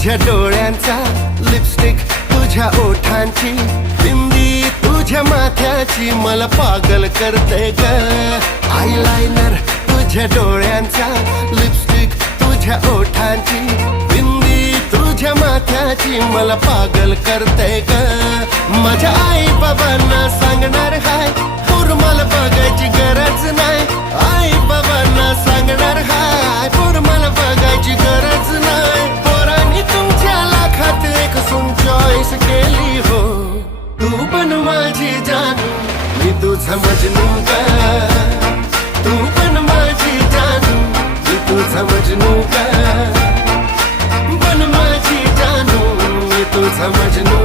तुझ्या डोळ्यांचा लिपस्टिक, तुझ्या ओठांची बिंदी, तुझ्या माथ्याची मला पागल करते ग. आयलाइनर तुझ्या डोळ्यांचा लिपस्टिक, तुझ्या ओठांची बिंदी, तुझ्या माथ्याची मला पागल करते ग. माझ्या आई बाबांना सांगणार हाय, पूर मला बघायची गरज नाही. आई बाबांना सांगणार हाय, पूर मला बघायची गरज नाही. पोरांनी तुमच्या लाखात एक सून चॉईस केली हो. तू पण माझी जानू, मी तुझा मजनू ग. तू पण माझी जानू, मी तुझा मजनू ग. पण माझी जानू, मी तुझा मजनू.